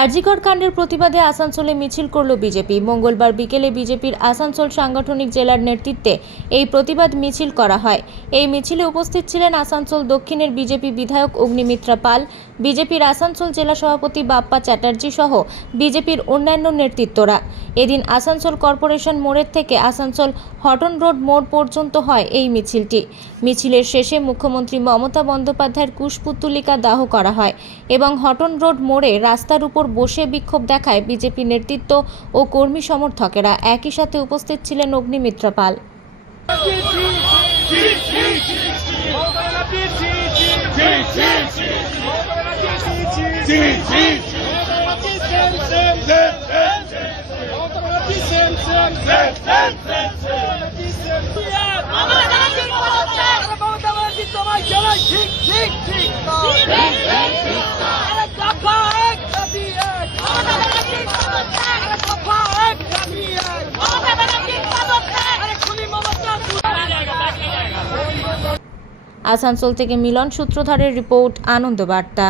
আরজিকর কাণ্ডের প্রতিবাদে আসানসোলে মিছিল করল বিজেপি। মঙ্গলবার বিকেলে বিজেপির আসানসোল সাংগঠনিক জেলার নেতৃত্বে এই প্রতিবাদ মিছিল করা হয়। এই মিছিলে উপস্থিত ছিলেন আসানসোল দক্ষিণের বিজেপি বিধায়ক অগ্নিমিত্রা পাল, বিজেপির আসানসোল জেলা সভাপতি বাপ্পা চ্যাটার্জি সহ বিজেপির অন্যান্য নেতৃত্বরা। এদিন আসানসোল কর্পোরেশন মোড়ের থেকে আসানসোল হটন রোড মোড় পর্যন্ত হয় এই মিছিলটি। মিছিলের শেষে মুখ্যমন্ত্রী মমতা বন্দ্যোপাধ্যায়ের কুশপুত্তলিকা দাহ করা হয় এবং হটন রোড মোড়ে রাস্তার উপর বসে বিক্ষোভ দেখায় বিজেপি নেতৃত্ব ও কর্মী সমর্থকেরা। একই সাথে উপস্থিত ছিলেন অগ্নিমিত্রা পাল। আসানসোল থেকে মিলন সূত্রধারের রিপোর্ট আনন্দ বার্তা